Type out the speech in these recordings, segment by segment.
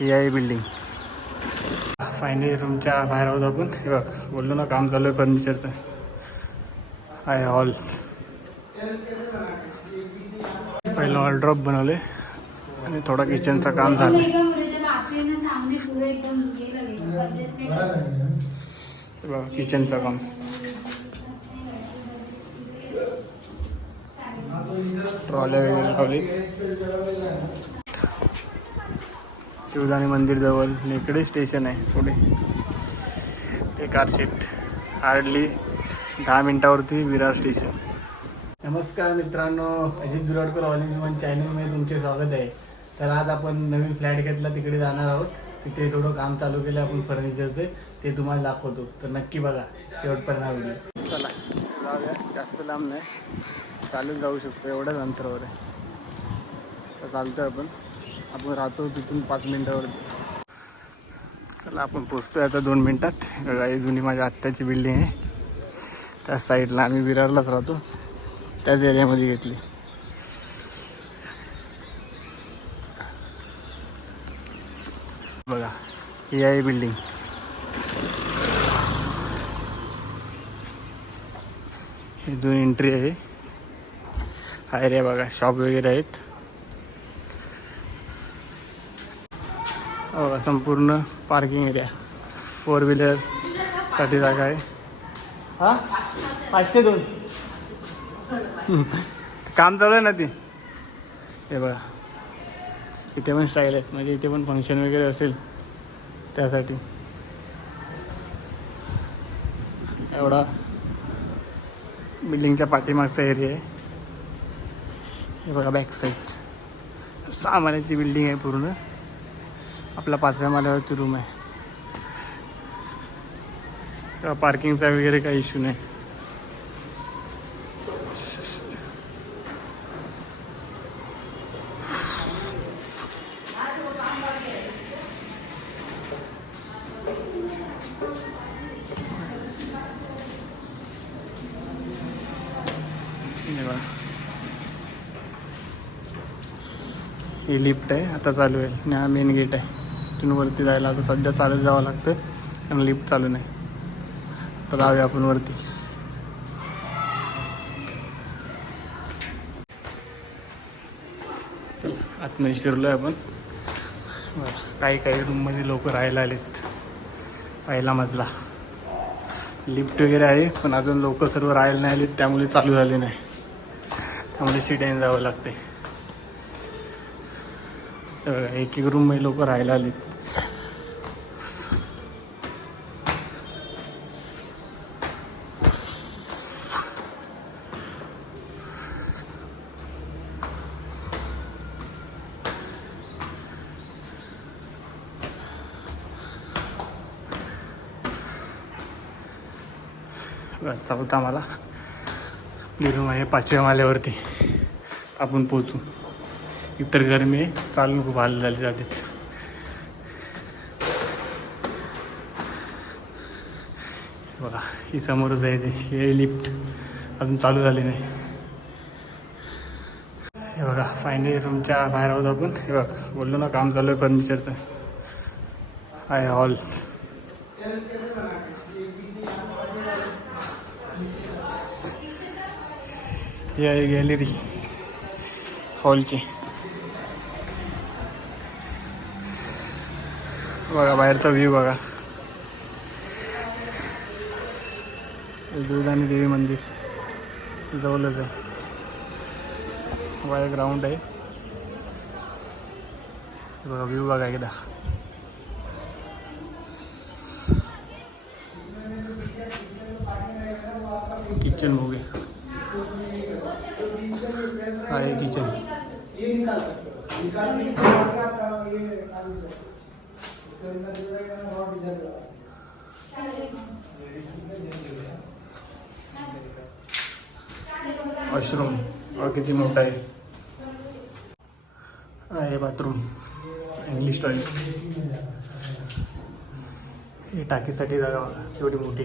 ही आहे building finally रूमच्या बाहेर आहोत आपण. हे बघ बोललो ना काम चालू आहे फर्निचरचं आहे हॉल पहिलं हॉल ड्रॉप बनवले आणि थोडा किचनचं काम झालं. बघा किचनचं काम. ट्रॉल्या वगैरे लावली शिवदानी मंदिर जवळ. इकडे स्टेशन आहे पुढे. ते कारशीट हार्डली दहा मिनिटावरती विरार स्टेशन नमस्कार मित्रांनो Ajit Duradkar all in one चॅनलमध्ये तुमचे स्वागत आहे. तर आज आपण नवीन फ्लॅट घेतला तिकडे जाणार आहोत. तिथे थोडं काम चालू केलं आपण फर्निचरचे ते तुम्हाला दाखवतो. तर नक्की बघा शेवटपर्यंत हा व्हिडिओ. चला जाऊया. जास्त लांब नाही. चालून जाऊ शकतो एवढ्याच अंतरावर आहे. तर चालतं आपण. आपण राहतो तिथून पाच मिनटावर. चला आपण पोचतोय आता दोन मिनटात. बघा ही जुनी माझ्या आत्याची बिल्डिंग आहे. त्या साईडला आम्ही विरारलाच राहतो. त्याच एरियामध्ये घेतली. बघा ही आहे बिल्डिंग. इथून एंट्री आहे. हा एरिया बघा शॉप वगैरे आहेत. बघा संपूर्ण पार्किंग एरिया फोर व्हीलरसाठी जागा आहे. हा? पाचशे दोन. काम चालू आहे ना ती? हे बघा. इथे पण स्टाईल आहेत. म्हणजे इथे पण फंक्शन वगैरे असेल त्यासाठी. एवढा बिल्डिंगच्या पाठीमागचा एरिया आहे. हे बघा बॅक साईड सहा माल्याची बिल्डिंग आहे पूर्ण. आपला पाचव्या माल्यावरती रूम आहे. पार्किंगचा वगैरे काही इश्यू नाही? ही लिफ्ट आहे आता चालू आहे. हा मेन गेट आहे. वरती जायला आता सध्या चालत जावं लागतं कारण लिफ्ट चालू नाही. तर जाऊया आपण वरती. चला, आतमध्ये शिरलो आहे आपण. बरं, काही काही रूममध्ये लोक राहायला आलेत. पहिला मजला. लिफ्ट वगैरे आहे पण अजून लोक सर्व राहायला नाही आलेत त्यामुळे चालू झाले नाही. त्यामुळे शिट्याने जावं लागते एक एक रूममध्ये लोक राहायला आलेत. रस्ता होता मला रूम आहे पाचव्या माल्यावरती. आपण पोचू इतर गरमी आहे चालून खूप हाल झाली आधीच. बघा ही समोरच आहे ते हे लिफ्ट अजून चालू झाली नाही. हे बघा फायनली रूमच्या बाहेर आहोत आपण. हे बघ बोललो ना काम चालू आहे फर्निचरचं आय हॉल ही आहे गॅलरी हॉलची बघा बाहेरचा व्ह्यू बघा. दूध आणि देवी मंदिर. जवळच आहे. बाहेर ग्राउंड आहे. बघा व्ह्यू बघा एकदा. किचन बघे आहे किचन वॉशरूम किती मोठा आहे? आहे बाथरूम. इंग्लिश टॉयलेट हे टाकीसाठी जागा बघा एवढी मोठी.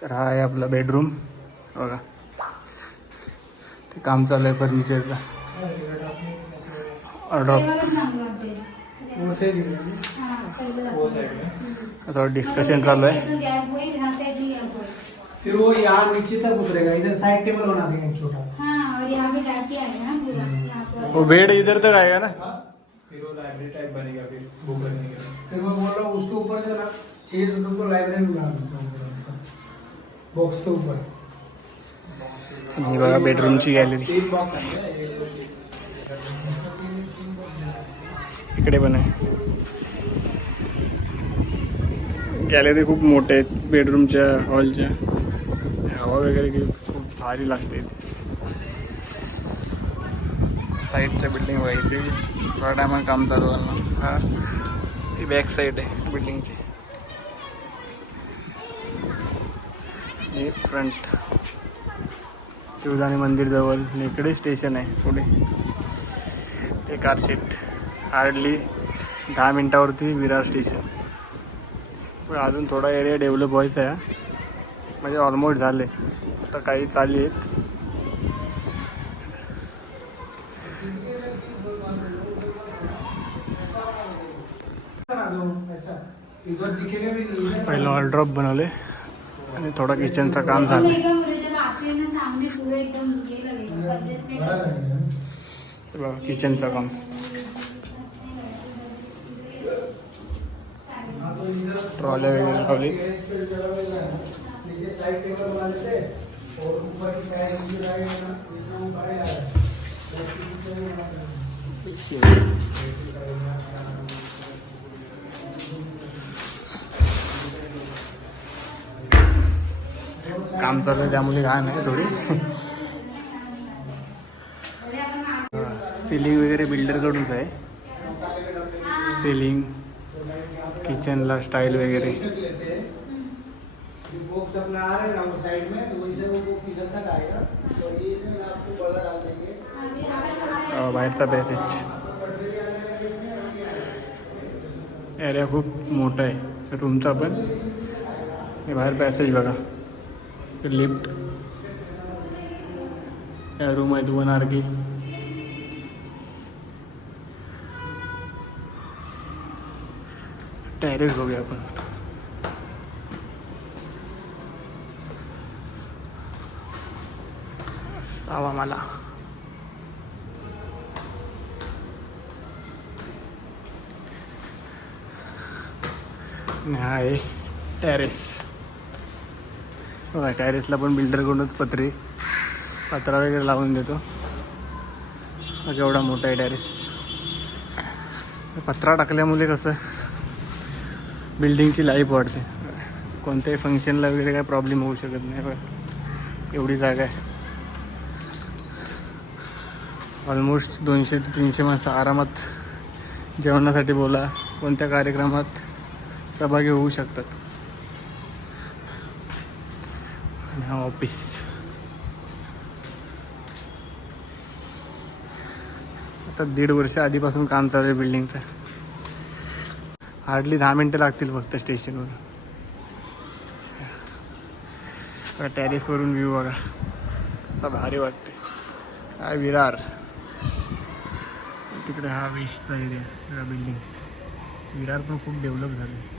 तर हा आहे आपला बेडरूम बघा. ते काम चालू आहे फर्निचरचं थोडं डिस्कशन चालू आहे फिर वो यहाँ नीचे तक उतरेगा इधर साइड टेबल बना देंगे छोटा हाँ, और यहाँ भी gap ही आएगा ना पूरा, वो बेड इधर तक आएगा ना फिर वो लाइब्रेरी टाइप बनेगा फिर बुक करने के लिए फिर मैं बोल रहा हूँ उसके ऊपर जो ना चाहिए रुपये को लाइब्रेरी बना देता हूँ बॉक्स के ऊपर ही बघा बेडरूमची गॅलरी इकडे पण आहे. गॅलरी खूप मोठ्या आहेत बेडरूमच्या हॉलच्या. हवा वगैरे खूप भारी लागते. साईडच्या बिल्डिंग बघा इथे थोड्या टायमात काम चालू आहे हा. ही बॅक साईड आहे बिल्डिंगची हे फ्रंट शिवदानी मंदिर जवळ. इकडे स्टेशन आहे पुढे. ते कारशीट हार्डली दहा मिनटावरती विरार स्टेशन पण अजून थोडा एरिया डेव्हलप व्हायचा आहे. म्हणजे ऑलमोस्ट झाले. आता काही चालले आहेत. पहिलं दो ड्रॉप बनवले. आणि थोडा किचनचं काम झालं. बघा किचनचं काम. ट्रॉल्या वगैरे लावली. काम चालू आहे त्यामुळे घाण आहे थोडी. सिलिंग वगैरे बिल्डरकडूनच आहे. सिलिंग किचनला स्टाईल वगैरे. लेते जो बॉक्स अपना आ रहा है ना वो साइड में तो वैसे वो बॉक्स इधर तक आएगा और ये जो आपको बड़ा डाल देंगे. अं, बाहेरचा पॅसेज एरिया खूप मोठा आहे. रूमचा पण. हे बाहेर पॅसेज बघा. लिफ्ट या रूम आहेत वन आर के टॅरेस बघूया आपण. सावा मला. हा आहे टॅरेस बघा टॅरेसला पण बिल्डरकडूनच पत्रे पत्रा वगैरे लावून देतो. एवढा मोठा आहे टॅरेस पत्रा टाकल्यामुळे कसं बिल्डिंगची लाईफ वाढते. कोणत्याही फंक्शनला वगैरे काय प्रॉब्लेम होऊ शकत नाही पण एवढी जागा आहे. ऑलमोस्ट दोनशे ते तीनशे माणसं आरामात जेवणासाठी बोला कोणत्या कार्यक्रमात सहभागी होऊ शकतात. आणि हा ऑफिस आता दीड वर्ष आधीपासून काम चालू आहे बिल्डिंगचं हार्डली दहा मिनटं लागतील फक्त स्टेशनवर. टॅरेसवरून व्ह्यू बघा. असा भारी वाटते काय विरार. तिकडे हा वेस्टचा एरिया बिल्डिंग विरार पण खूप डेव्हलप झाले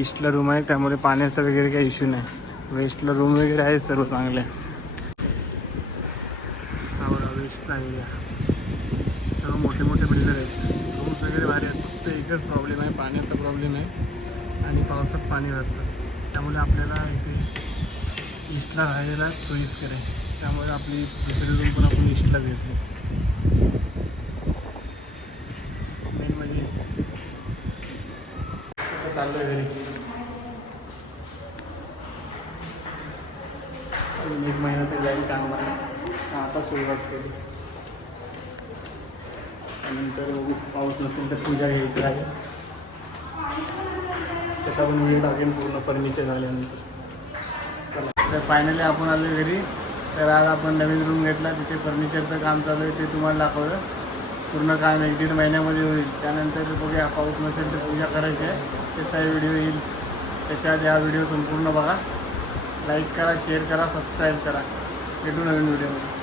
ईस्टला रूम आहे त्यामुळे पाण्याचा वगैरे काही इश्यू नाही. वेस्टला रूम वगैरे आहे सर्व चांगले. हा वेस्टचा एरिया सर्व मोठे मोठे बिल्डर आहेत रूम्स वगैरे भारी आहेत प्रॉब्लेम आहे पाण्याचा प्रॉब्लेम आहे आणि पावसात पाणी वाढतं त्यामुळे आपल्याला इथे ईस्टला राहायला सोयीस्कर आहे. त्यामुळे आपली दुसरी रूम पण आपण ईस्टलाच घेतली मेन म्हणजे चाललं आहे घरी एक महिना ते जाईल कामाला. आता सुरुवात केली. नंतर पाऊस नसेल तर पूजा घ्यायची आहे. त्याचा पण वेळ लागेल पूर्ण फर्निचर झाल्यानंतर. चला तर फायनली आपण आलो घरी. तर आज आपण नवीन रूम घेतला. तिथे फर्निचरचं काम चालू आहे ते तुम्हाला दाखवलं. पूर्ण काम एक दीड महिन्यामध्ये होईल. त्यानंतर बघूया पाऊस नसेल तर पूजा करायची आहे. त्याचा व्हिडिओ येईल. त्याच्या या हा व्हिडिओ संपूर्ण बघा. लाईक करा शेअर करा सबस्क्राईब करा. भेटू नवीन व्हिडिओमध्ये